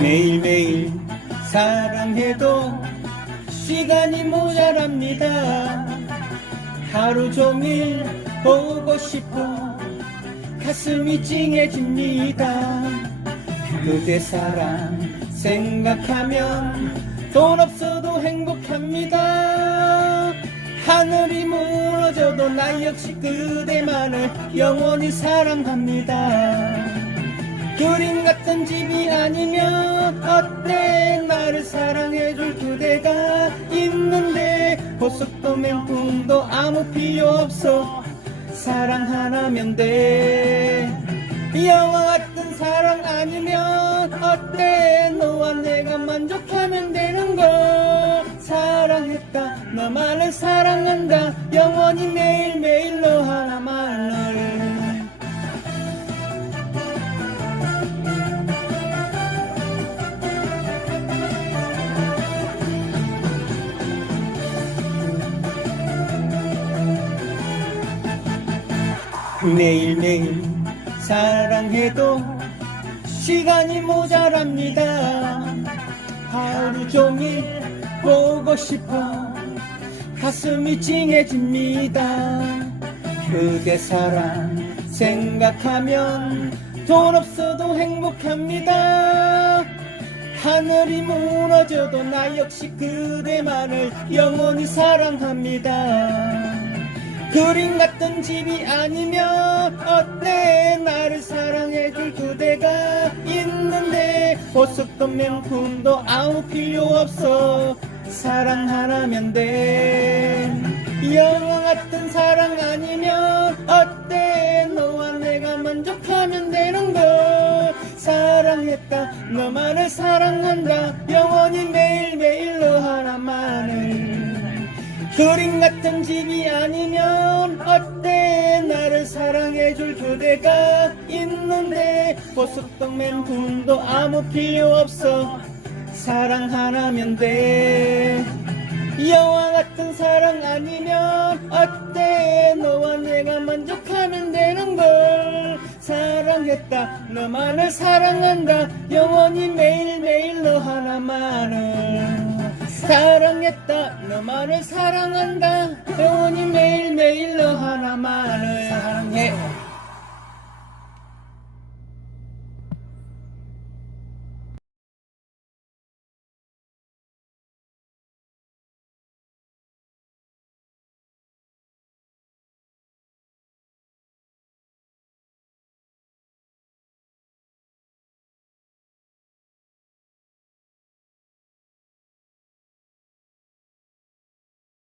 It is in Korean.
매일매일 사랑해도 시간이 모자랍니다. 하루 종일 보고 싶어 가슴이 찡해집니다. 그대 사랑 생각하면 돈 없어도 행복합니다. 하늘이 무너져도 나 역시 그대만을 영원히 사랑합니다. 그림 같은 집이 아니면 어때 아무 필요 없어 사랑 하나면 돼. 영화 같은 사랑 아니면 어때? 너와 내가 만족하면 되는 거. 사랑했다. 너만을 사랑한다. 영원히 매일 매일매일 사랑해도 시간이 모자랍니다. 하루 종일 보고 싶어 가슴이 찡해집니다. 그대 사랑 생각하면 돈 없어도 행복합니다. 하늘이 무너져도 나 역시 그대만을 영원히 사랑합니다. 그림 같은 집이 아니면 어때? 나를 사랑해줄 그대가 있는데 보석도 명품도 아무 필요 없어. 사랑 하나면 돼. 영화 같은 사랑 아니면 어때? 너와 내가 만족하면 되는 거. 사랑했다 너만을 사랑한다. 영원히 매일매일 너 하나만을 그림 같은 집이 아니면 어때? 나를 사랑해줄 그대가 있는데 보석도 맹품도 아무 필요 없어. 사랑 하나면 돼. 영화 같은 사랑 아니면 어때? 너와 내가 만족하면 되는 걸 사랑했다. 너만을 사랑한다. 영원히 매일매일 너 하나만을 사랑했다. 너만을 사랑한다. 영원히 매일매일 너 하나만을